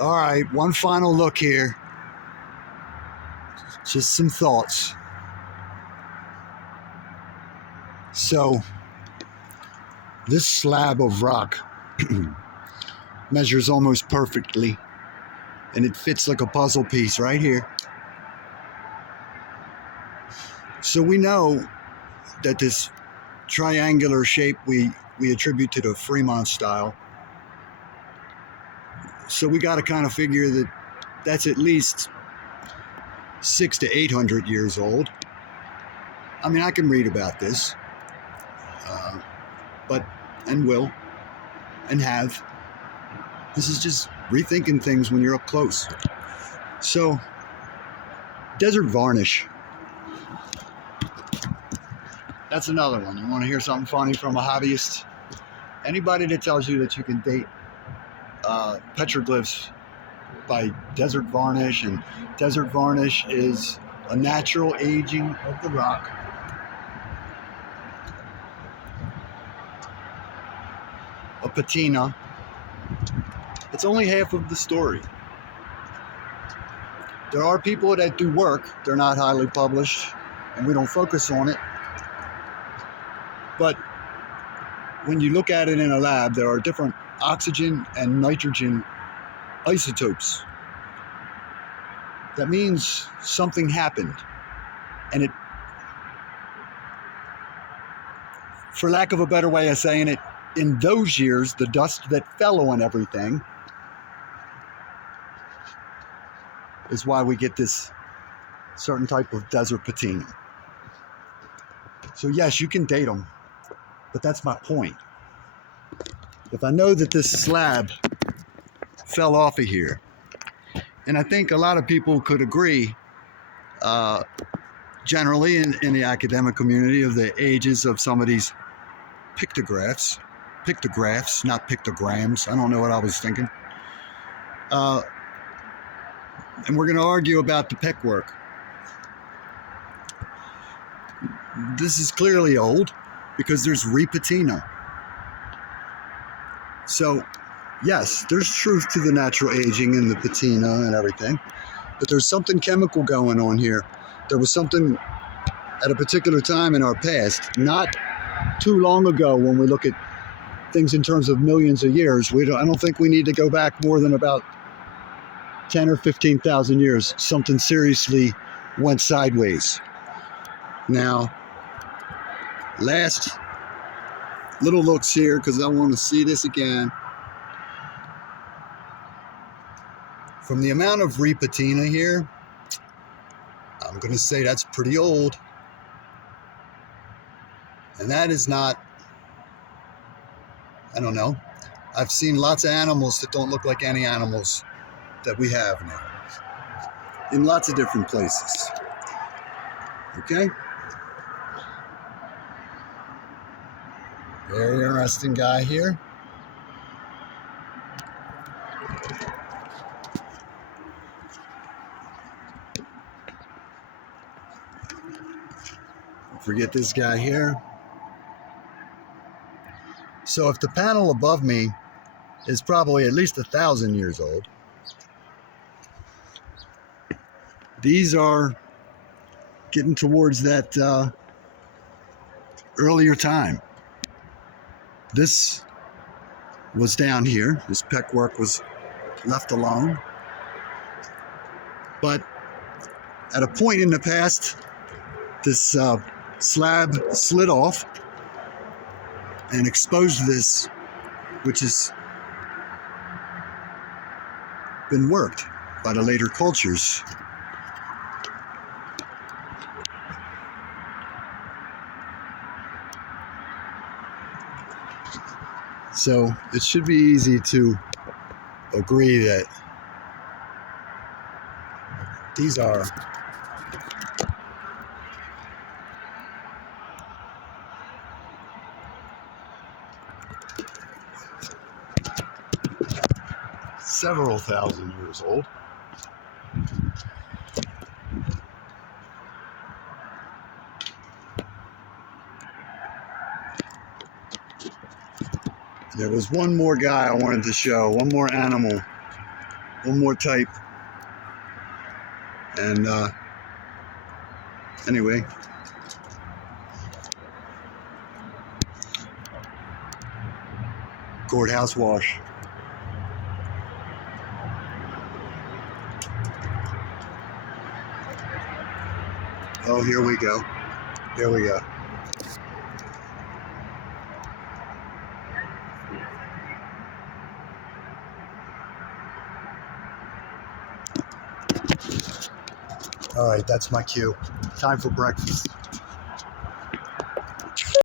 All right, one final look here. Just some thoughts. So, this slab of rock measures almost perfectly, and it fits like a puzzle piece right here. So we know that this triangular shape we attribute to the Freemont style. So we got to kind of figure that that's at least 600 to 800 years old. I mean, I can read about this, but and will and have. This is just rethinking things when you're up close. So, desert varnish. That's another one. You want to hear something funny from a hobbyist? Anybody that tells you that you can date petroglyphs by desert varnish, and desert varnish is a natural aging of the rock. A patina. It's only half of the story. There are people that do work. They're not highly published, and we don't focus on it. But when you look at it in a lab, there are different oxygen and nitrogen isotopes. That means something happened. And it, for lack of a better way of saying it, in those years, the dust that fell on everything is why we get this certain type of desert patina. So yes, you can date them, but that's my point. If I know that this slab fell off of here, and I think a lot of people could agree, generally in the academic community, of the ages of some of these pictographs, not pictograms. I don't know what I was thinking. And we're going to argue about the peck work. This is clearly old because there's repatina. So, yes, there's truth to the natural aging and the patina and everything, but there's something chemical going on here. There was something at a particular time in our past, not too long ago, when we look at things in terms of millions of years. I don't think we need to go back more than about 10 or 15,000 years. Something seriously went sideways. Now, last little looks here, because I want to see this again. From the amount of repatina here, I'm going to say that's pretty old. And that is not, I don't know. I've seen lots of animals that don't look like any animals that we have now, in lots of different places. Okay? Very interesting guy here. Forget this guy here. So if the panel above me is probably at least 1,000 years old, these are getting towards that earlier time. This was down here. This peck work was left alone. But at a point in the past, this slab slid off and exposed this, which has been worked by the later cultures. So it should be easy to agree that these are several thousand years old. There was one more guy I wanted to show, one more animal one more type. And anyway, Courthouse Wash. Oh, here we go. Here we go. All right, that's my cue. Time for breakfast.